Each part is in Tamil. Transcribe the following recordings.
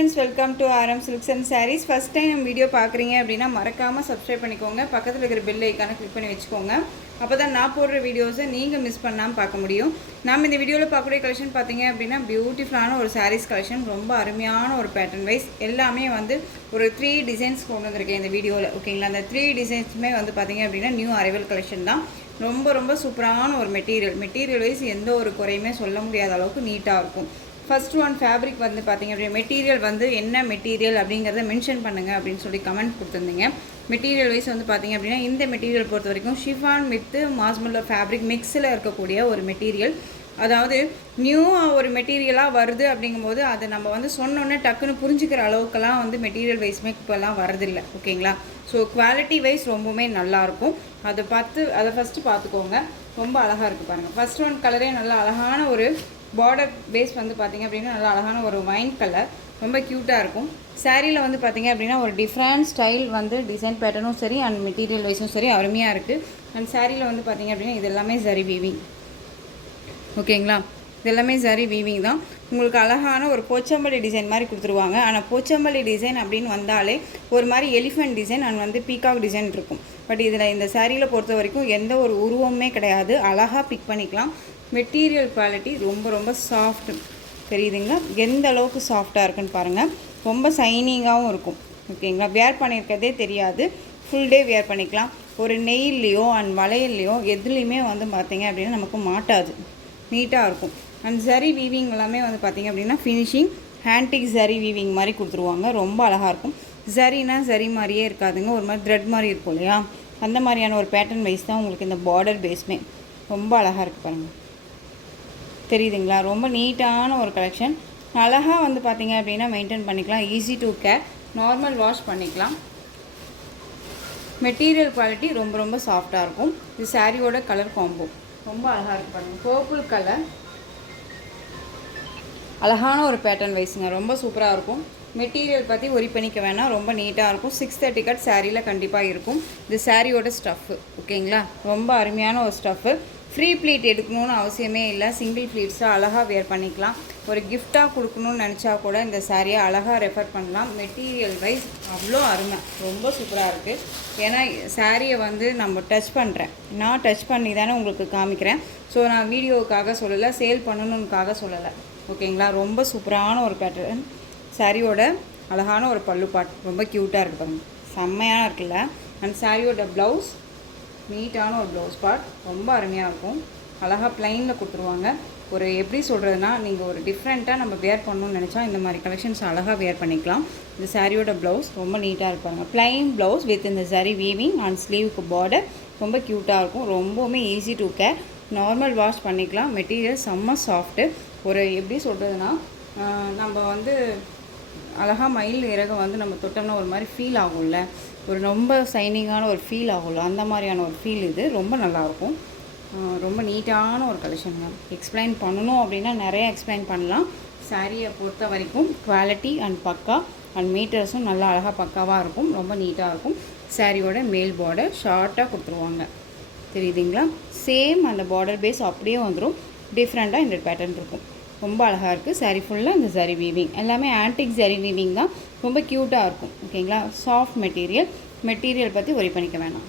friends, welcome to RM Silks and Sarees. First time நம்ம வீடியோ பார்க்குறீங்க அப்படின்னா மறக்காமல் சப்ஸ்கிரைப் பண்ணிக்கோங்க. பக்கத்தில் இருக்கிற பெல் ஐக்கானை கிளிக் பண்ணி வச்சுக்கோங்க. அப்போ தான் நான் போடுற வீடியோஸை நீங்கள் மிஸ் பண்ணாமல் பார்க்க முடியும். நம்ம இந்த வீடியோவில் பார்க்கக்கூடிய கலெக்ஷன் பார்த்தீங்க அப்படின்னா பியூட்டிஃபுல்லான ஒரு சாரீஸ் கலெக்ஷன், ரொம்ப அருமையான ஒரு பேட்டர்ன் வைஸ் எல்லாமே வந்து ஒரு 3 டிசைன்ஸ் கொண்டு வந்திருக்கேன் இந்த வீடியோவில். ஓகேங்களா, அந்த 3 டிசைன்ஸுமே வந்து பார்த்தீங்க அப்படின்னா நியூ அரைவல் கலெக்ஷன் தான். ரொம்ப சூப்பரான ஒரு மெட்டீரியல் வைஸ் எந்த ஒரு குறையுமே சொல்ல முடியாத அளவுக்கு நீட்டாக இருக்கும். ஃபர்ஸ்ட் ஒன் ஃபேப்ரிக் வந்து பார்த்திங்க அப்படின்னா மெட்டீரியல் வந்து என்ன மெட்டீரியல் அப்படிங்கிறத மென்ஷன் பண்ணுங்கள் அப்படின்னு சொல்லி கமெண்ட் கொடுத்துருந்தீங்க. மெட்டீரியல் வைஸ் வந்து பார்த்திங்க அப்படின்னா இந்த மெட்டீரியல் பொறுத்த வரைக்கும் ஷிஃபான் வித் மாஸ்மல்லர் ஃபேப்ரிக் மிக்ஸில் இருக்கக்கூடிய ஒரு மெட்டீரியல். அதாவது நியூவாக ஒரு மெட்டீரியலாக வருது அப்படிங்கும்போது அதை நம்ம வந்து சொன்னோன்னே டக்குன்னு புரிஞ்சுக்கிற அளவுக்கெல்லாம் வந்து மெட்டீரியல் வைஸ்மே இப்போல்லாம் வரதில்லை. ஓகேங்களா, ஸோ குவாலிட்டி வைஸ் ரொம்பவுமே நல்லாயிருக்கும். அதை ஃபஸ்ட்டு பார்த்துக்கோங்க. ரொம்ப அழகாக இருக்குது பாருங்கள். ஃபஸ்ட் ஒன் கலரே நல்லா அழகான ஒரு பார்டர் பேஸ் வந்து பார்த்திங்க அப்படின்னா நல்லா அழகான ஒரு வைன் கலர், ரொம்ப க்யூட்டாக இருக்கும். சாரியில் வந்து பார்த்திங்க அப்படின்னா ஒரு டிஃப்ரெண்ட் ஸ்டைல் வந்து டிசைன் பேட்டர்னும் சரி அண்ட் மெட்டீரியல் வைஸும் சரி அருமையாக இருக்குது. அண்ட் சாரியில் வந்து பார்த்திங்க அப்படின்னா இது எல்லாமே ஜரி வீவிங். ஓகேங்களா, இது எல்லாமே ஜரி வீவிங் தான். உங்களுக்கு அழகான ஒரு போச்சம்பள்ளி டிசைன் மாதிரி கொடுத்துருவாங்க. ஆனால் போச்சம்பள்ளி டிசைன் அப்படின்னு வந்தாலே ஒரு மாதிரி எலிஃபெண்ட் டிசைன் அண்ட் வந்து பீகாக் டிசைன் இருக்கும். பட் இதில் இந்த சாரியில் பொறுத்த வரைக்கும் எந்த ஒரு உருவமே கிடையாது. அழகாக பிக் பண்ணிக்கலாம். மெட்டீரியல் குவாலிட்டி ரொம்ப சாஃப்ட், தெரியுதுங்களா எந்த அளவுக்கு சாஃப்டாக இருக்குன்னு பாருங்கள். ரொம்ப சைனிங்காகவும் இருக்கும். ஓகேங்களா, வேர் பண்ணியிருக்கதே தெரியாது. ஃபுல் டே வேர் பண்ணிக்கலாம். ஒரு நெயில்லையோ அண்ட் வளையல்லையோ எதுலேயுமே வந்து பார்த்திங்க அப்படின்னா நமக்கு மாட்டாது, நீட்டாக இருக்கும். அண்ட் ஜரி வீவிங் எல்லாமே வந்து பார்த்திங்க அப்படின்னா ஃபினிஷிங் ஹேண்டிக் ஜரி வீவிங் மாதிரி கொடுத்துருவாங்க. ரொம்ப அழகாக இருக்கும். ஜரினா ஜரி மாதிரியே இருக்காதுங்க, ஒரு மாதிரி த்ரெட் மாதிரி இருக்கும் இல்லையா, அந்த மாதிரியான ஒரு பேட்டர்ன் வைஸ் தான் உங்களுக்கு இந்த பார்டர் பேஸ்மே. ரொம்ப அழகாக இருக்குது பாருங்கள், தெரியுதுங்களா. ரொம்ப நீட்டான ஒரு கலெக்ஷன். அழகாக வந்து பார்த்திங்க அப்படின்னா மெயின்டைன் பண்ணிக்கலாம். Easy to care, normal wash பண்ணிக்கலாம். மெட்டீரியல் குவாலிட்டி ரொம்ப சாஃப்டாக இருக்கும். இது சாரியோட கலர் காம்போ ரொம்ப அழகாக இருக்குது பாருங்கள். பர்பிள் கலர் அழகான ஒரு பேட்டர்ன் வைஸுங்க, ரொம்ப சூப்பராக இருக்கும். மெட்டீரியல் பற்றி ஒரி பண்ணிக்க வேணாம், ரொம்ப நீட்டாக இருக்கும். 630 கட் சாரியில் கண்டிப்பாக இருக்கும். இது சாரியோட ஸ்டஃப்பு. ஓகேங்களா, ரொம்ப அருமையான ஒரு ஸ்டஃப்பு. ஃப்ரீ ப்ளீட் எடுக்கணும்னு அவசியமே இல்லை. சிங்கிள் ப்ளீட்ஸாக அழகாக வேர் பண்ணிக்கலாம். ஒரு கிஃப்டாக கொடுக்கணும்னு நினச்சா கூட இந்த சாரியை அழகாக ரெஃபர் பண்ணலாம். மெட்டீரியல் வைஸ் அவ்வளோ அருமை, ரொம்ப சூப்பராக இருக்குது. ஏன்னா சாரியை வந்து நம்ம டச் பண்ணுறேன், நான் டச் பண்ணி தானே உங்களுக்கு காமிக்கிறேன். ஸோ நான் வீடியோவுக்காக சொல்லலை, சேல் பண்ணணுன்னுக்காக சொல்லலை. ஓகேங்களா, ரொம்ப சூப்பரான ஒரு பேட்டர்ன். சாரியோட அழகான ஒரு பல்லு பாட் ரொம்ப க்யூட்டாக இருக்குது பாருங்கள், செம்மையாக இருக்குல்ல. அண்ட் சாரியோட ப்ளவுஸ் நீட்டான ஒரு ப்ளவுஸ் பார்ட் ரொம்ப அருமையாக இருக்கும். அழகாக ப்ளைனில் கொடுத்துருவாங்க. ஒரு எப்படி சொல்கிறதுனா, நீங்கள் ஒரு டிஃப்ரெண்ட்டாக நம்ம வேர் பண்ணணும்னு நினச்சா இந்த மாதிரி கலெக்ஷன்ஸ் அழகாக வேர் பண்ணிக்கலாம். இந்த சாரியோட ப்ளவுஸ் ரொம்ப நீட்டாக இருப்பாங்க. ப்ளைன் ப்ளவுஸ் வித் இந்த சரி வீவிங் அண்ட் ஸ்லீவுக்கு பார்டர் ரொம்ப க்யூட்டாக இருக்கும். ரொம்பவுமே easy to care, normal wash பண்ணிக்கலாம். மெட்டீரியல் செம்ம சாஃப்ட்டு. ஒரு எப்படி சொல்கிறதுனா, நம்ம வந்து அழகாக மயில் இறக வந்து நம்ம தொட்டோம்னா ஒரு மாதிரி ஃபீல் ஆகும்ல, ஒரு ரொம்ப சைனிங்கான ஒரு ஃபீல் ஆகும்ல, அந்த மாதிரியான ஒரு ஃபீல். இது ரொம்ப நல்லாயிருக்கும். ரொம்ப நீட்டான ஒரு கலெக்ஷனுங்க. எக்ஸ்பிளைன் பண்ணணும் அப்படின்னா நிறைய எக்ஸ்பிளைன் பண்ணலாம். சாரியை பொறுத்த வரைக்கும் குவாலிட்டி அண்ட் பக்கா அண்ட் மீட்டர்ஸும் நல்லா அழகாக பக்காவாக இருக்கும். ரொம்ப நீட்டாக இருக்கும். சாரியோட மேல் பார்டர் ஷார்ட்டாக கொடுத்துருவாங்க, தெரியுதுங்களா. சேம் அந்த பார்டர் பேஸ் அப்படியே வந்துடும். டிஃப்ரெண்ட்டாக இந்த பேட்டர்ன் இருக்கும். ரொம்ப அழகாக இருக்குது. சாரீ ஃபுல்லாக இந்த ஜரி வீவிங் எல்லாமே ஆன்டிக் ஜரி வீவிங் தான். ரொம்ப க்யூட்டாக இருக்கும். ஓகேங்களா, சாஃப்ட் மெட்டீரியல் பற்றி ஒரி பண்ணிக்க வேணாம்.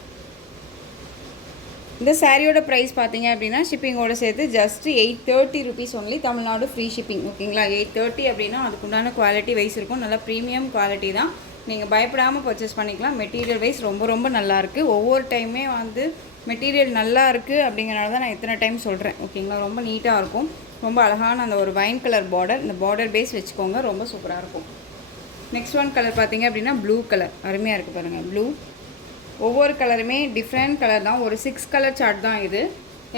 இந்த சாரியோட ப்ரைஸ் பார்த்தீங்க அப்படின்னா ஷிப்பிங்கோடு சேர்த்து just 830 rupees only. Tamil Nadu free shipping. ஓகேங்களா, 830 அப்படின்னா அதுக்குண்டான குவாலிட்டி வைஸ் இருக்கும். நல்லா ப்ரீமியம் குவாலிட்டி தான். நீங்கள் பயப்படாமல் பர்ச்சேஸ் பண்ணிக்கலாம். மெட்டீரியல் வைஸ் ரொம்ப நல்லாயிருக்கு. ஒவ்வொரு டைமே வந்து மெட்டீரியல் நல்லா இருக்குது அப்படிங்கிறனால தான் நான் இத்தனை டைம் சொல்கிறேன். ஓகேங்களா, ரொம்ப நீட்டாக இருக்கும். ரொம்ப அழகான அந்த ஒரு வைன் கலர் பார்டர், இந்த பார்டர் பேஸ் வச்சுக்கோங்க, ரொம்ப சூப்பராக இருக்கும். நெக்ஸ்ட் ஒன் கலர் பார்த்தீங்க அப்படின்னா ப்ளூ கலர் அருமையாக இருக்குது பாருங்கள். ப்ளூ ஒவ்வொரு கலருமே டிஃப்ரெண்ட் கலர் தான். ஒரு 6 கலர் சார்ட் தான் இது.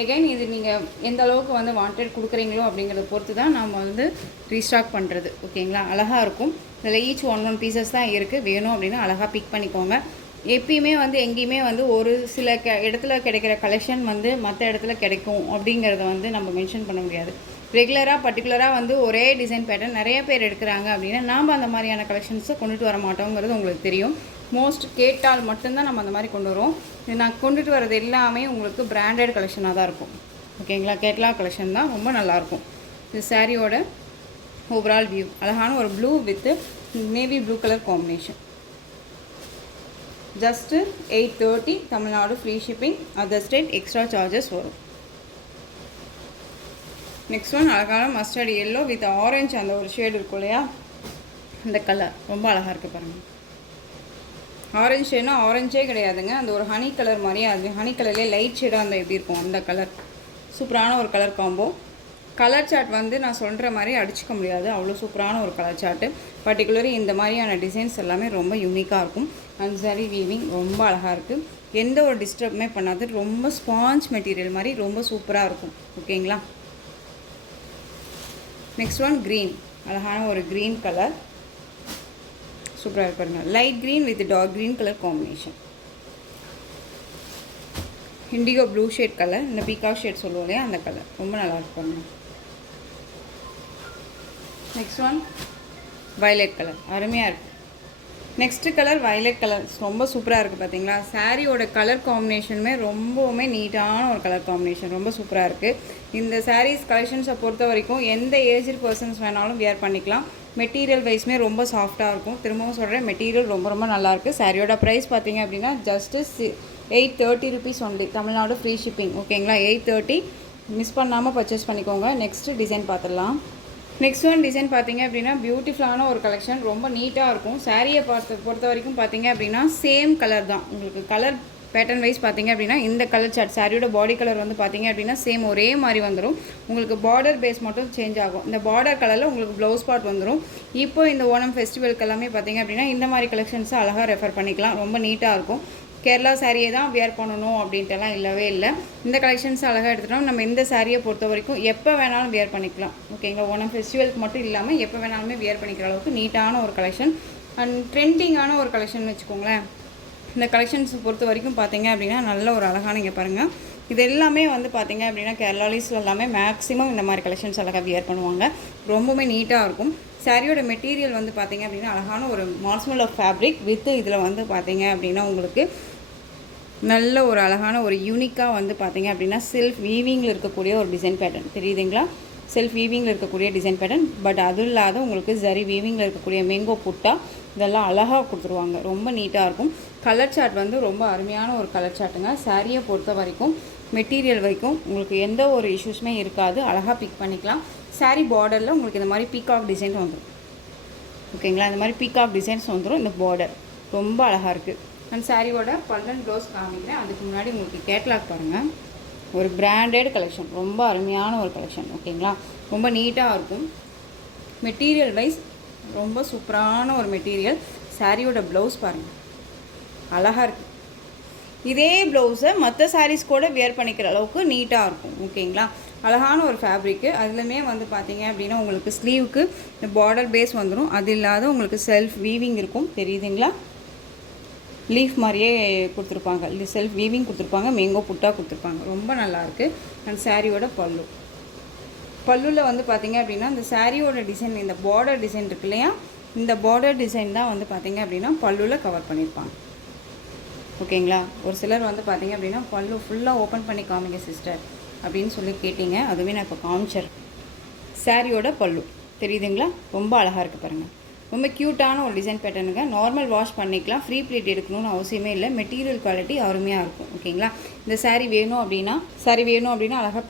எகைன் இது நீங்கள் எந்த அளவுக்கு வந்து வாண்டட் கொடுக்குறீங்களோ அப்படிங்கிறத பொறுத்து தான் நம்ம வந்து ரீஸ்டாக் பண்ணுறது. ஓகேங்களா, அழகாக இருக்கும். இதில் ஈச் 1 பீசஸ் தான் இருக்குது. வேணும் அப்படின்னா அழகாக பிக் பண்ணிக்கோங்க. எப்பயுமே வந்து எங்கேயுமே வந்து ஒரு சில இடத்துல கிடைக்கிற கலெக்ஷன் வந்து மற்ற இடத்துல கிடைக்கும் அப்படிங்கிறத வந்து நம்ம மென்ஷன் பண்ண முடியாது. ரெகுலராக பர்டிகுலராக வந்து ஒரே டிசைன் பேட்டர்ன் நிறைய பேர் எடுக்கிறாங்க அப்படின்னா நாம் அந்த மாதிரியான கலெக்ஷன்ஸை கொண்டுட்டு வர மாட்டோங்கிறது உங்களுக்கு தெரியும். மோஸ்ட் கேட்டால் மட்டும்தான் நம்ம அந்த மாதிரி கொண்டு வரோம். இது நான் கொண்டுட்டு வரது எல்லாமே உங்களுக்கு பிராண்டட் கலெக்ஷனாக தான் இருக்கும். ஓகேங்களா, கேட்லாக் கலெக்ஷன் தான், ரொம்ப நல்லாயிருக்கும். இது சாரியோட ஓவரால் வியூ அழகான ஒரு blue with navy blue colour combination. Just 830 Tamil Nadu free shipping. Other state extra charges வரும். நெக்ஸ்ட் ஒன் அழகான மஸ்டர்ட் எல்லோ வித் ஆரஞ்சு அந்த ஒரு ஷேடு இருக்கும் இல்லையா, அந்த கலர் ரொம்ப அழகாக இருக்குது பாருங்கள். ஆரஞ்சு ஷேட்னா ஆரஞ்சே கிடையாதுங்க, அந்த ஒரு ஹனி கலர் மாதிரியே, அது ஹனி கலர்லேயே லைட் ஷேடாக அந்த எப்படி இருக்கும் அந்த கலர். சூப்பரான ஒரு கலர் காம்போ. கலர் சார்ட் வந்து நான் சொல்கிற மாதிரி அடிச்சுக்க முடியாது, அவ்வளோ சூப்பரான ஒரு கலர் சார்ட்டு. பர்டிகுலரி இந்த மாதிரியான டிசைன்ஸ் எல்லாமே ரொம்ப யூனிக்காக இருக்கும். அண்ட் சாரி வீவிங் ரொம்ப அழகாக இருக்குது, எந்த ஒரு டிஸ்டர்புமே பண்ணாது, ரொம்ப ஸ்பாஞ்ச் மெட்டீரியல் மாதிரி ரொம்ப சூப்பராக இருக்கும். ஓகேங்களா. நெக்ஸ்ட் ஒன் க்ரீன், அழகான ஒரு க்ரீன் கலர் சூப்பராக இருப்பாருங்க. Light green with dark green colour combination. Indigo blue shade colour, இந்த பீகாக் ஷேட் சொல்லுவோம் இல்லையா அந்த கலர் ரொம்ப நல்லா இருப்பாங்க. நெக்ஸ்ட் ஒன் வயலட் கலர் அருமையாக இருக்குது. நெக்ஸ்ட்டு கலர் வயலட் கலர் ரொம்ப சூப்பராக இருக்குது பார்த்தீங்களா. சாரியோட கலர் காம்பினேஷனுமே ரொம்பவுமே நீட்டான ஒரு கலர் காம்பினேஷன், ரொம்ப சூப்பராக இருக்குது. இந்த சாரீஸ் கலெக்ஷன்ஸை பொறுத்த வரைக்கும் எந்த ஏஜ்டு பர்சன்ஸ் வேணாலும் வியர் பண்ணிக்கலாம். மெட்டீரியல் வைஸ்மே ரொம்ப சாஃப்டாக இருக்கும். திரும்பவும் சொல்கிறேன், மெட்டீரியல் ரொம்ப ரொம்ப நல்லாயிருக்கு. சாரியோட ப்ரைஸ் பார்த்தீங்க அப்படின்னா just 830 rupees only, Tamil Nadu free shipping. ஓகேங்களா. 830 மிஸ் பண்ணாமல் பர்ச்சேஸ் பண்ணிக்கோங்க. நெக்ஸ்ட்டு டிசைன் பார்த்துடலாம். நெக்ஸ்ட் ஒன் டிசைன் பார்த்தீங்க அப்படின்னா பியூட்டிஃபுல்லான ஒரு கலெக்ஷன், ரொம்ப நீட்டாக இருக்கும். சாரியை பொறுத்த வரைக்கும் பார்த்தீங்க அப்படின்னா சேம் கலர் தான். உங்களுக்கு கலர் பேட்டர்ன் வைஸ் பார்த்தீங்க அப்படின்னா இந்த கலர் சார்ட் சாரியோட பாடி கலர் வந்து பார்த்தீங்க அப்படின்னா சேம் ஒரே மாதிரி வந்துடும். உங்களுக்கு பார்டர் பேஸ் மட்டும் சேஞ்ச் ஆகும். இந்த பார்டர் கலரில் உங்களுக்கு ப்ளவுஸ் பார்ட் வந்துடும். இப்போ இந்த ஓணம் ஃபெஸ்டிவலுக்கு எல்லாமே பார்த்தீங்க அப்படின்னா இந்த மாதிரி கலெக்ஷன்ஸை அழகாக ரெஃபர் பண்ணிக்கலாம். ரொம்ப நீட்டாக இருக்கும். கேரளா சாரியை தான் வியர் பண்ணணும் அப்படின்ட்டுலாம் இல்லவே இல்லை. இந்த கலெக்ஷன்ஸ் அழகாக எடுத்துட்டோம். நம்ம இந்த சாரியை பொறுத்த வரைக்கும் எப்போ வேணாலும் வியர் பண்ணிக்கலாம். ஓகேங்களா. ஓணம் ஃபெஸ்டிவலுக்கு மட்டும் இல்லாமல் எப்போ வேணாலுமே வியர் பண்ணிக்கிற அளவுக்கு நீட்டான ஒரு கலெக்ஷன் அண்ட் ட்ரெண்டிங்கான ஒரு கலெக்ஷன் வச்சுக்கோங்களேன். இந்த கலெக்ஷன்ஸ் பொறுத்த வரைக்கும் பார்த்தீங்க அப்படின்னா நல்ல ஒரு அழகான இங்கே பாருங்கள். இது எல்லாமே வந்து பார்த்தீங்க அப்படின்னா கேரளாலீஸில் எல்லாமே மேக்ஸிமம் இந்த மாதிரி கலெக்ஷன்ஸ் அழகாக வியர் பண்ணுவாங்க. ரொம்பவுமே நீட்டாக இருக்கும். சாரியோட மெட்டீரியல் வந்து பார்த்தீங்க அப்படின்னா அழகான ஒரு மார்ஸ்மெல் ஆஃப் ஃபேப்ரிக் வித் இதில் வந்து பார்த்தீங்க அப்படின்னா உங்களுக்கு நல்ல ஒரு அழகான ஒரு யூனிக்காக வந்து பார்த்தீங்க அப்படின்னா செல்ஃப் வீவிங்கில் இருக்கக்கூடிய ஒரு டிசைன் பேட்டர்ன் தெரியுதுங்களா. செல்ஃப் வீவிங்கில் இருக்கக்கூடிய டிசைன் பேட்டர்ன். பட் அது இல்லாத உங்களுக்கு சரி வீவிங்கில் இருக்கக்கூடிய மேங்கோ புட்டா இதெல்லாம் அழகாக கொடுத்துருவாங்க. ரொம்ப நீட்டாக இருக்கும். கலர் சார்ட் வந்து ரொம்ப அருமையான ஒரு கலர் சார்ட்டுங்க. சாரியை பொறுத்த வரைக்கும் மெட்டீரியல் வரைக்கும் உங்களுக்கு எந்த ஒரு இஷ்யூஸுமே இருக்காது. அழகாக பிக் பண்ணிக்கலாம். சாரி பார்டரில் உங்களுக்கு இந்த மாதிரி பீகாக் டிசைன் வந்துடும். ஓகேங்களா. இந்த மாதிரி பீகாக் டிசைன்ஸ் வந்துடும். இந்த பார்டர் ரொம்ப அழகாக இருக்குது. அண்ட் சாரியோட பல்லன் ப்ளவுஸ் காமிக்கிறேன். அதுக்கு முன்னாடி உங்களுக்கு கேட்லாக் பாருங்கள். ஒரு பிராண்டட் கலெக்ஷன், ரொம்ப அருமையான ஒரு கலெக்ஷன். ஓகேங்களா. ரொம்ப நீட்டாக இருக்கும். மெட்டீரியல் வைஸ் ரொம்ப சூப்பரான ஒரு மெட்டீரியல். சாரியோட ப்ளவுஸ் பாருங்கள் அழகாக இருக்குது. இதே ப்ளவுஸை மற்ற சாரீஸ் கூட வியர் பண்ணிக்கிற அளவுக்கு நீட்டாக இருக்கும். ஓகேங்களா. அழகான ஒரு ஃபேப்ரிக்கு. அதுலேயுமே வந்து பார்த்தீங்க அப்படின்னா உங்களுக்கு ஸ்லீவுக்கு இந்த பார்டர் பேஸ் வந்துடும். அது இல்லாத உங்களுக்கு செல்ஃப் வீவிங் இருக்கும். தெரியுதுங்களா. லீஃப் மாதிரியே கொடுத்துருப்பாங்க. செல்ஃப் வீவிங் கொடுத்துருப்பாங்க. மேங்கோ புட்டா கொடுத்துருப்பாங்க. ரொம்ப நல்லாயிருக்கு. அண்ட் சாரியோட பல்லுவில் வந்து பார்த்தீங்க அப்படின்னா இந்த சாரியோட டிசைன், இந்த பார்டர் டிசைன் இருக்கு இல்லையா, இந்த பார்டர் டிசைன் தான் வந்து பார்த்தீங்க அப்படின்னா பல்லுவில் கவர் பண்ணியிருப்பாங்க. ஓகேங்களா. ஒரு சிலர் வந்து பார்த்தீங்க அப்படின்னா பல்லு ஃபுல்லாக ஓப்பன் பண்ணி காமிங்க சிஸ்டர் அப்படின்னு சொல்லி கேட்டிங்க. அதுவே நான் இப்போ காமிச்சிடுறேன். சாரியோட பல்லு தெரியுதுங்களா. ரொம்ப அழகாக இருக்குது பாருங்கள். ரொம்ப க்யூட்டான ஒரு டிசைன் பேட்டர்னுங்க. நார்மல் வாஷ் பண்ணிக்கலாம். ஃப்ரீ ப்ளீட் எடுக்கணும்னு அவசியமே இல்லை. மெட்டீரியல் குவாலிட்டி அருமையாக இருக்கும். ஓகேங்களா. இந்த சாரீ வேணும் அப்படின்னா அழகாக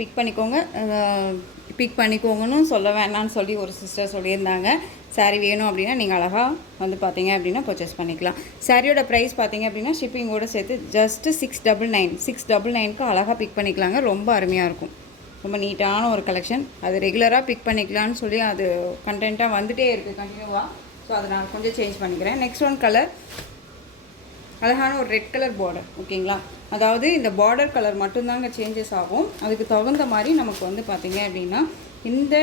பிக் பண்ணிக்கோங்கன்னு சொல்ல வேணான்னு சொல்லி ஒரு சிஸ்டர் சொல்லியிருந்தாங்க. சாரீ வேணும் அப்படின்னா நீங்கள் அழகாக வந்து பார்த்தீங்க அப்படின்னா பர்ச்சேஸ் பண்ணிக்கலாம். சாரியோட ப்ரைஸ் பார்த்தீங்க அப்படின்னா ஷிப்பிங்கோடு சேர்த்து ஜஸ்ட்டு 699 அழகாக பிக் பண்ணிக்கலாங்க. ரொம்ப அருமையாக இருக்கும். ரொம்ப நீட்டான ஒரு கலெக்ஷன். அது ரெகுலராக பிக் பண்ணிக்கலான்னு சொல்லி அது கண்டென்ட்டாக வந்துகிட்டே இருக்குது கண்டினியூவாக. ஸோ அதை நான் கொஞ்சம் சேஞ்ச் பண்ணிக்கிறேன். நெக்ஸ்ட் ஒன் கலர் அழகான ஒரு ரெட் கலர் பார்டர். ஓகேங்களா. அதாவது இந்த பார்டர் கலர் மட்டும்தாங்க சேஞ்சஸ் ஆகும். அதுக்கு தகுந்த மாதிரி நமக்கு வந்து பார்த்திங்க அப்படின்னா இந்த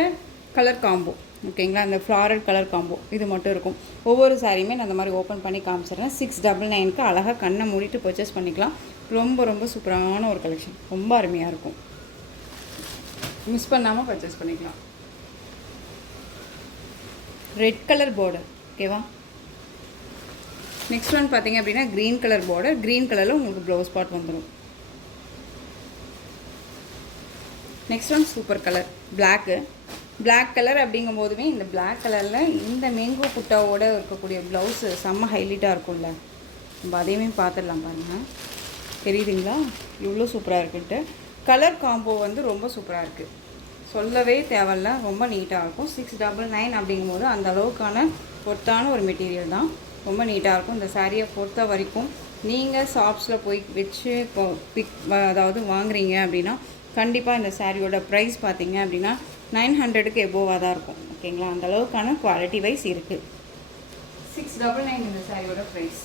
கலர் காம்போ. ஓகேங்களா. இந்த ஃப்ளாரல் கலர் காம்போ இது மட்டும் இருக்கும். ஒவ்வொரு சாரியுமே நான் அந்த மாதிரி ஓப்பன் பண்ணி காமிச்சிடுறேன். 699 அழகாக கண்ணை மூடிட்டு பர்ச்சேஸ் பண்ணிக்கலாம். ரொம்ப ரொம்ப சூப்பரான ஒரு கலெக்ஷன். ரொம்ப அருமையாக இருக்கும். மிஸ் பண்ணாமல் பர்ச்சேஸ் பண்ணிக்கலாம். Red colour border. ஓகேவா. நெக்ஸ்ட் ஒன் பார்த்தீங்க அப்படின்னா க்ரீன் கலர் பார்டர். க்ரீன் கலரில் உங்களுக்கு ப்ளவுஸ் பார்ட் வந்துடும். Next one super colour black. Black colour அப்படிங்கும்போதுமே இந்த பிளாக் கலரில் இந்த மேங்கோ குட்டாவோட இருக்கக்கூடிய ப்ளவுஸு செம்ம ஹைலைட்டாக இருக்கும்ல. நம்ம அதையுமே பார்த்துடலாம் பாருங்கள். தெரியுதுங்களா இவ்வளோ சூப்பராக இருக்குன்ட்டு. கலர் காம்போ வந்து ரொம்ப சூப்பராக இருக்குது, சொல்லவே தேவையில்ல, ரொம்ப நீட்டாக இருக்கும். 699 அப்படிங்கும்போது அந்த அளவுக்கான பொறுத்தான ஒரு மெட்டீரியல் தான், ரொம்ப நீட்டாக இருக்கும். இந்த சாரியை பொறுத்த வரைக்கும் நீங்கள் ஷாப்ஸில் போய் வச்சு அதாவது வாங்குறீங்க அப்படின்னா கண்டிப்பாக இந்த சாரியோட ப்ரைஸ் பார்த்தீங்க அப்படின்னா 900க்கு எபோவாக தான் இருக்கும். ஓகேங்களா, அந்த அளவுக்கான குவாலிட்டி வைஸ் இருக்குது. 699 இந்த சாரியோட ப்ரைஸ்.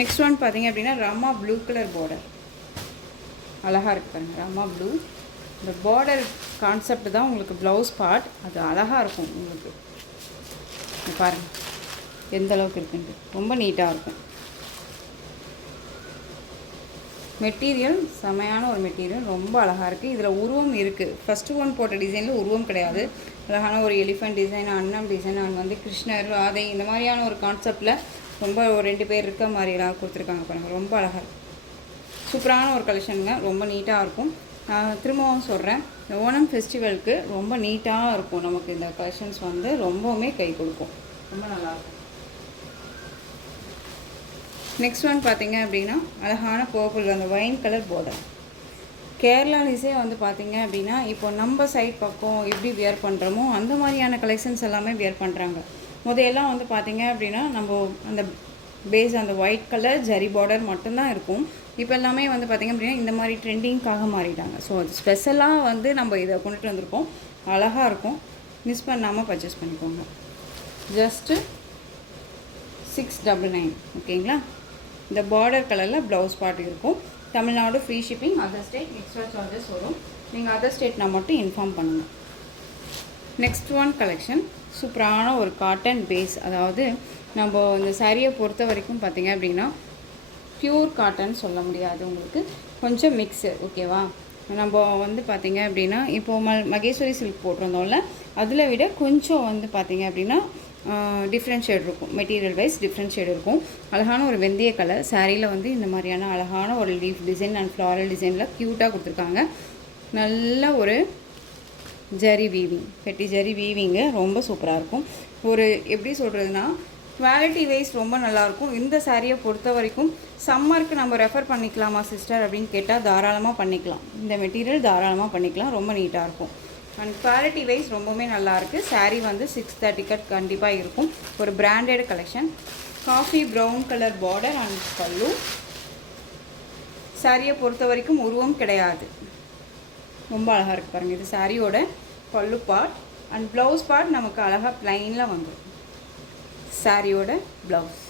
நெக்ஸ்ட் ஒன் பார்த்தீங்க அப்படின்னா ராமா ப்ளூ கலர் பார்டர், அழகாக இருக்குது பாருங்கள். ராமா ப்ளூ, இந்த பார்டர் கான்செப்ட் தான் உங்களுக்கு ப்ளவுஸ் பார்ட், அது அழகாக இருக்கும் உங்களுக்கு. பாருங்கள் எந்த அளவுக்கு இருக்குன்ட்டு, ரொம்ப நீட்டாக இருக்கும். மெட்டீரியல் செமையான ஒரு மெட்டீரியல், ரொம்ப அழகாக இருக்குது. இதில் உருவம் இருக்குது. ஃபஸ்ட்டு ஒன் போட்ட டிசைனில் உருவம் கிடையாது, அழகான ஒரு எலிஃபெண்ட் டிசைன், அன்னம் டிசைன், அண்ட் வந்து கிருஷ்ணர், ராதை, இந்த மாதிரியான ஒரு கான்செப்டில் ரொம்ப ஒரு 2 பேர் இருக்க மாதிரிலாம் கொடுத்துருக்காங்க பாருங்கள். ரொம்ப அழகாக இருக்குது, சூப்பரான ஒரு கலெக்ஷனுங்க, ரொம்ப நீட்டாக இருக்கும். நான் திரும்பவும் சொல்கிறேன், இந்த ஓணம் ஃபெஸ்டிவலுக்கு ரொம்ப நீட்டாக இருக்கும். நமக்கு இந்த கலெக்ஷன்ஸ் வந்து ரொம்பவுமே கை கொடுக்கும், ரொம்ப நல்லாயிருக்கும். நெக்ஸ்ட் ஒன் பார்த்தீங்க அப்படின்னா அழகான பர்பிள், அந்த வைன் கலர் பார்டர். கேரளாலிஸே வந்து பார்த்தீங்க அப்படின்னா இப்போ நம்ம சைட் பக்கம் எப்படி வியர் பண்ணுறோமோ அந்த மாதிரியான கலெக்ஷன்ஸ் எல்லாமே வியர் பண்ணுறாங்க. முதல்லாம் வந்து பார்த்தீங்க அப்படின்னா நம்ம அந்த பேஸ் அந்த ஒயிட் கலர் ஜரி பார்டர் மட்டும்தான் இருக்கும். இப்போ எல்லாமே வந்து பார்த்திங்க அப்படின்னா இந்த மாதிரி ட்ரெண்டிங்காக மாறிட்டாங்க. ஸோ அது ஸ்பெஷலாக வந்து நம்ம இதை கொண்டுட்டு வந்திருக்கோம், அழகாக இருக்கும். மிஸ் பண்ணாமல் பர்ச்சேஸ் பண்ணிக்கோங்க. ஜஸ்ட்டு 699. ஓகேங்களா, இந்த பார்டர் கலரில் ப்ளவுஸ் பார்ட் இருக்கும். Tamil Nadu free shipping, other state extra charges வரும். நீங்கள் அதர் ஸ்டேட்னா மட்டும் இன்ஃபார்ம் பண்ணுங்கள். நெக்ஸ்ட் ஒன் கலெக்ஷன் சூப்பரான ஒரு காட்டன் பேஸ், அதாவது நம்ம இந்த சாரியை பொறுத்த வரைக்கும் பார்த்திங்க அப்படின்னா ப்யூர் காட்டன் சொல்ல முடியாது, உங்களுக்கு கொஞ்சம் மிக்ஸு. ஓகேவா, நம்ம வந்து பார்த்திங்க அப்படின்னா இப்போது மகேஸ்வரி சில்க் போட்டிருந்தோம்ல, அதில் விட கொஞ்சம் வந்து பார்த்திங்க அப்படின்னா டிஃப்ரெண்ட் ஷேட் இருக்கும், மெட்டீரியல் வைஸ் டிஃப்ரெண்ட் ஷேட் இருக்கும். அழகான ஒரு வெந்தய கலர் சாரியில் வந்து இந்த மாதிரியான அழகான ஒரு லீஃப் டிசைன் அண்ட் ஃப்ளாரல் டிசைனில் க்யூட்டாக கொடுத்துருக்காங்க. நல்ல ஒரு ஜரி வீவிங், பெட்டி ஜரி வீவிங்கு ரொம்ப சூப்பராக இருக்கும். ஒரு எப்படி சொல்கிறதுனா குவாலிட்டி வைஸ் ரொம்ப நல்லாயிருக்கும். இந்த சாரியை பொறுத்த வரைக்கும் சம்மருக்கு நம்ம ரெஃபர் பண்ணிக்கலாமா சிஸ்டர் அப்படின்னு கேட்டால் தாராளமாக பண்ணிக்கலாம். இந்த மெட்டீரியல் தாராளமாக பண்ணிக்கலாம், ரொம்ப நீட்டாக இருக்கும். அண்ட் குவாலிட்டி வைஸ் ரொம்பவுமே நல்லாயிருக்கு. சாரீ வந்து 630 கட் கண்டிப்பாக இருக்கும். ஒரு branded collection. Coffee brown colour border and பல்லு. சாரியை பொறுத்த வரைக்கும் உருவம் கிடையாது, ரொம்ப அழகாக இருக்குது பாருங்கள். இது சாரியோட பல்லு பார்ட் அண்ட் ப்ளவுஸ் பார்ட் நமக்கு அழகாக ப்ளைனில் வந்துடும். சாரியோட ப்ளவுஸ்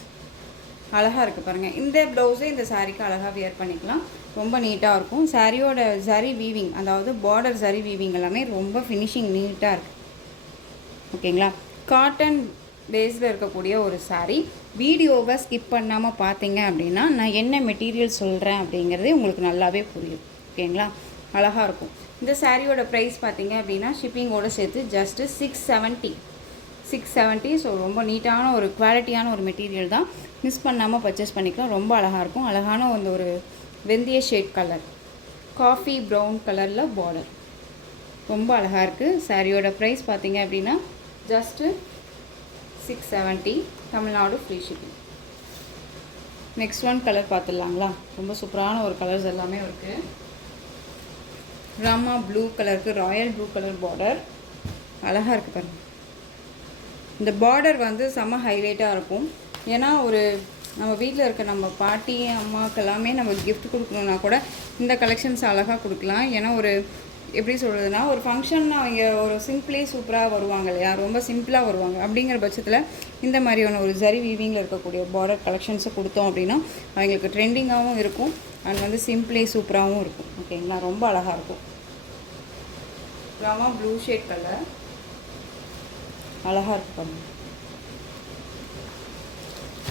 அழகாக இருக்குது பாருங்கள். இந்த ப்ளவுஸே இந்த சாரிக்கு அழகாக வியர் பண்ணிக்கலாம், ரொம்ப நீட்டாக இருக்கும். சாரியோட ஜரி வீவிங், அதாவது பார்டர் ஜரி வீவிங் எல்லாமே ரொம்ப ஃபினிஷிங் நீட்டாக இருக்குது. ஓகேங்களா, காட்டன் பேஸில் இருக்கக்கூடிய ஒரு சாரீ. வீடியோவை ஸ்கிப் பண்ணாமல் பார்த்தீங்க அப்படின்னா நான் என்ன மெட்டீரியல் சொல்கிறேன் அப்படிங்கிறதே உங்களுக்கு நல்லாவே புரியும். ஓகேங்களா, அழகாக இருக்கும். இந்த சாரியோட ப்ரைஸ் பார்த்தீங்க அப்படின்னா ஷிப்பிங்கோடு சேர்த்து ஜஸ்ட்டு 670. ஸோ ரொம்ப நீட்டான ஒரு குவாலிட்டியான ஒரு மெட்டீரியல் தான், மிஸ் பண்ணாமல் பர்ச்சேஸ் பண்ணிக்கலாம். ரொம்ப அழகாக இருக்கும். அழகான வந்து ஒரு வெந்தய ஷேட் கலர், காஃபி ப்ரௌன் கலரில் பார்டர், ரொம்ப அழகாக இருக்குது. சாரியோட ப்ரைஸ் பார்த்தீங்க அப்படின்னா just 670, Tamil Nadu free shipping. Next one colour பார்த்துடலாங்களா, ரொம்ப சூப்பரான ஒரு கலர்ஸ் எல்லாமே இருக்குது. ராமா ப்ளூ கலருக்கு ராயல் ப்ளூ கலர் பார்டர், அழகாக இருக்குது பாருங்கள். இந்த பார்டர் வந்து செம்ம ஹைலைட்டாக இருக்கும். ஏன்னா ஒரு நம்ம வீட்டில் இருக்க நம்ம பாட்டி அம்மாவுக்கு எல்லாமே நம்ம கிஃப்ட் கொடுக்கணுன்னா கூட இந்த கலெக்ஷன்ஸ் அழகாக கொடுக்கலாம். ஏன்னா ஒரு எப்படி சொல்கிறதுனா ஒரு ஃபங்க்ஷன் அவங்க ஒரு சிம்பிளே சூப்பராக வருவாங்க இல்லையா, ரொம்ப சிம்பிளாக வருவாங்க. அப்படிங்கிற பட்சத்தில் இந்த மாதிரியான ஒரு ஜரி வீவிங்கில் இருக்கக்கூடிய பார்டர் கலெக்ஷன்ஸை கொடுத்தோம் அப்படின்னா அவங்களுக்கு ட்ரெண்டிங்காகவும் இருக்கும் அண்ட் வந்து சிம்பிளே சூப்பராகவும் இருக்கும். ஓகேங்களா, ரொம்ப அழகாக இருக்கும். ராமா ப்ளூ ஷேட் கலர் அழகாக இருக்கு பாருங்கள்.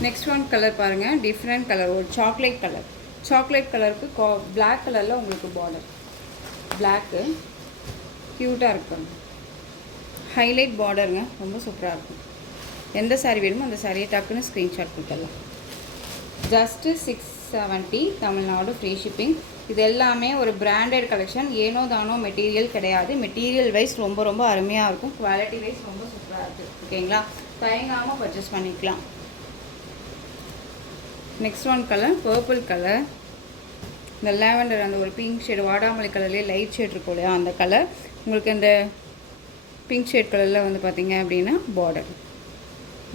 நெக்ஸ்ட் ஒன் கலர் பாருங்கள், டிஃப்ரெண்ட் கலர், ஒரு சாக்லேட் கலர். சாக்லேட் கலருக்கு பிளாக் கலரில் உங்களுக்கு பார்டர், பிளாக்கு க்யூட்டாக இருக்கும். ஹைலைட் பார்டருங்க, ரொம்ப சூப்பராக இருக்கும். எந்த சாரீ வேணுமோ அந்த சாரியை டக்குன்னு ஸ்க்ரீன்ஷாட் கொடுத்துடலாம். Just 670, Tamil Nadu free shipping. இது எல்லாமே ஒரு பிராண்டட் கலெக்ஷன், ஏனோ தானோ மெட்டீரியல் கிடையாது. மெட்டீரியல் வைஸ் ரொம்ப ரொம்ப அருமையாக இருக்கும், குவாலிட்டி வைஸ் ரொம்ப சூப்பராக இருக்குது. ஓகேங்களா, தயங்காமல் பர்ச்சேஸ் பண்ணிக்கலாம். Next one colour purple colour, இந்த லேவண்டர் அந்த ஒரு பிங்க் ஷேடு வாடாமல்லி கலர்லேயே லைட் ஷேட் இருக்கும் இல்லையா, அந்த கலர். உங்களுக்கு இந்த பிங்க் ஷேட் கலரில் வந்து பார்த்திங்க அப்படின்னா பார்டர்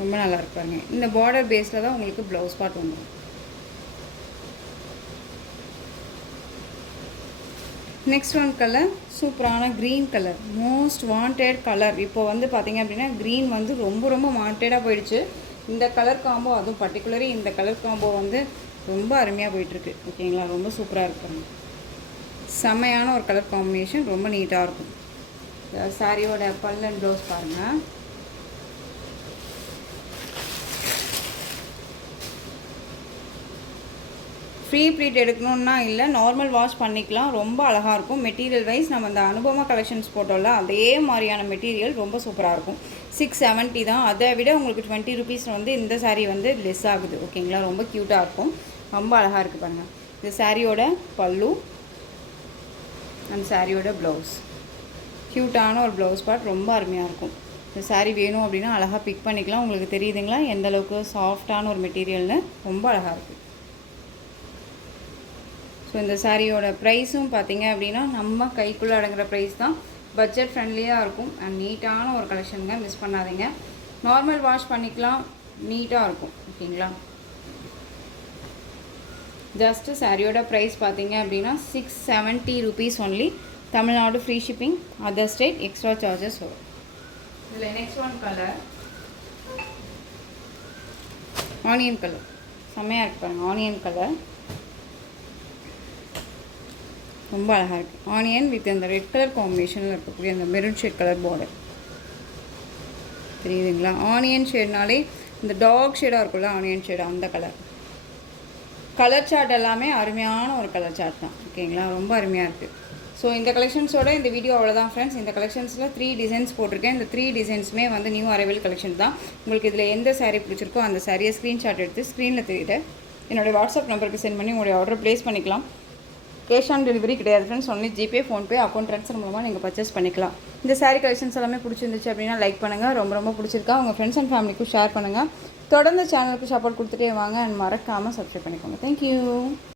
ரொம்ப நல்லா இருப்பாங்க. இந்த பார்டர் பேஸில் தான் உங்களுக்கு ப்ளவுஸ் பார்ட் வந்துடும். நெக்ஸ்ட் ஒன் கலர் சூப்பரான green colour, most wanted colour. இப்போ வந்து பார்த்திங்க அப்படின்னா க்ரீன் வந்து ரொம்ப ரொம்ப வாண்டடாக போயிடுச்சு. இந்த கலர் காம்போ, அதுவும் பர்டிகுலரி இந்த கலர் காம்போ வந்து ரொம்ப அருமையாக போயிட்டுருக்கு. ஓகேங்களா, ரொம்ப சூப்பராக இருப்பாங்க. செம்மையான ஒரு கலர் காம்பினேஷன், ரொம்ப நீட்டாக இருக்கும். சாரியோட பல் அண்ட் ப்ளவுஸ் பாருங்கள். ஃப்ரீ ப்ளீட் எடுக்கணுன்னா இல்லை, நார்மல் வாஷ் பண்ணிக்கலாம், ரொம்ப அழகாக இருக்கும். மெட்டீரியல் வைஸ் நம்ம அந்த அனுபவமா கலெக்ஷன்ஸ் போட்டோம்ல அதே மாதிரியான மெட்டீரியல் ரொம்ப சூப்பராக இருக்கும். 670 தான், அதை விட உங்களுக்கு 20 rupees வந்து இந்த சாரீ வந்து லெஸ் ஆகுது. ஓகேங்களா, ரொம்ப க்யூட்டாக இருக்கும், ரொம்ப அழகாக இருக்குது பாருங்கள். இந்த சாரியோட பல்லு அந்த சாரியோட ப்ளவுஸ், க்யூட்டான ஒரு ப்ளவுஸ் பார்ட், ரொம்ப அருமையாக இருக்கும். இந்த சாரீ வேணும் அப்படின்னா அழகாக பிக் பண்ணிக்கலாம். உங்களுக்கு தெரியுதுங்களா எந்தளவுக்கு சாஃப்டான ஒரு மெட்டீரியல்னு, ரொம்ப அழகாக இருக்குது. ஸோ இந்த சாரியோட ப்ரைஸும் பார்த்திங்க அப்படின்னா நம்ம கைக்குள்ளே அடங்குற ப்ரைஸ் தான், பட்ஜெட் ஃப்ரெண்ட்லியாக இருக்கும் அண்ட் நீட்டான ஒரு கலெக்ஷனுங்க, மிஸ் பண்ணாதீங்க. நார்மல் வாஷ் பண்ணிக்கலாம், நீட்டாக இருக்கும். ஓகேங்களா, ஜஸ்ட்டு சாரியோட ப்ரைஸ் பார்த்திங்க அப்படின்னா 670 rupees only. Tamil Nadu free shipping, other state extra charges வரும். இதில் next one colour onion colour, செம்மையாக இருக்குது பாருங்கள். ஆனியன் கலர் ரொம்ப அழகாக இருக்குது. ஆனியன் வித் அந்த ரெட் கலர் காம்பினேஷனில் இருக்கக்கூடிய அந்த மெரூன் ஷேட் கலர் பார்டர் தெரியுதுங்களா. ஆனியன் ஷேட்னாலே இந்த டார்க் ஷேடாக இருக்கும்ல ஆனியன் ஷேடு, அந்த கலர் சார்ட் எல்லாமே அருமையான ஒரு கலர் சார்ட் தான். ஓகேங்களா, ரொம்ப அருமையாக இருக்குது. ஸோ இந்த கலெக்ஷன்ஸோட இந்த வீடியோ அவ்வளோதான் ஃப்ரெண்ட்ஸ். இந்த கலெக்ஷன்ஸில் 3 டிசைன்ஸ் போட்டிருக்கேன். இந்த 3 டிசைன்ஸுமே வந்து நியூ அரைவல் கலெக்ஷன் தான். உங்களுக்கு இதில் எந்த சாரீ பிடிச்சிருக்கோ அந்த சாரியை ஸ்க்ரீன்ஷாட் எடுத்து ஸ்க்ரீனில் தெரியுது என்னோடய வாட்ஸ்அப் நம்பருக்கு சென்ட் பண்ணி உங்களுடைய ஆர்டர் ப்ளேஸ் பண்ணிக்கலாம். கேஷ் ஆன் டெலிவரி கிடையாது friends, only GPay, PhonePe, account transfer மூலமாக நீங்கள் பர்ச்சேஸ் பண்ணிக்கலாம். இந்த சாரீ கலெக்ஷன்ஸ் எல்லாமே பிடிச்சிருந்துச்சு அப்படின்னா லைக் பண்ணுங்கள், ரொம்ப ரொம்ப பிடிச்சிருக்கா உங்கள் ஃப்ரெண்ட்ஸ் அண்ட் ஃபேமிலிக்கும் ஷேர் பண்ணுங்கள். தொடர்ந்து சேனலுக்கு சப்போர்ட் கொடுத்துட்டே வாங்க அண்ட் மறக்காமல் சப்ஸ்கிரைப் பண்ணிக்கோங்க. தேங்க்யூ.